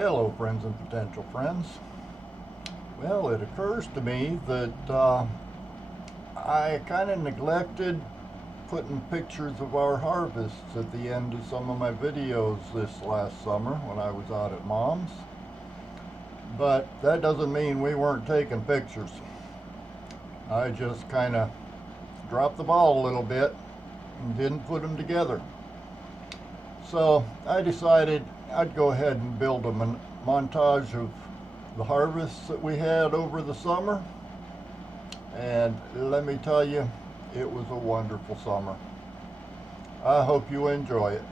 Hello, friends and potential friends. Well, it occurs to me that I kind of neglected putting pictures of our harvests at the end of some of my videos this last summer when I was out at Mom's. But that doesn't mean we weren't taking pictures. I just kind of dropped the ball a little bit and didn't put them together. So I decided I'd go ahead and build a montage of the harvests that we had over the summer. And let me tell you, it was a wonderful summer. I hope you enjoy it.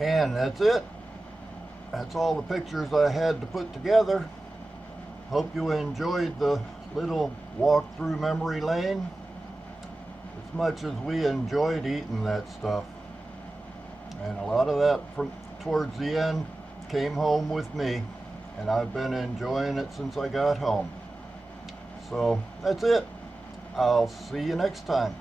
And that's it. That's all the pictures I had to put together. Hope you enjoyed the little walk through memory lane as much as we enjoyed eating that stuff. And a lot of that from towards the end came home with me, and I've been enjoying it since I got home. So that's it. I'll see you next time.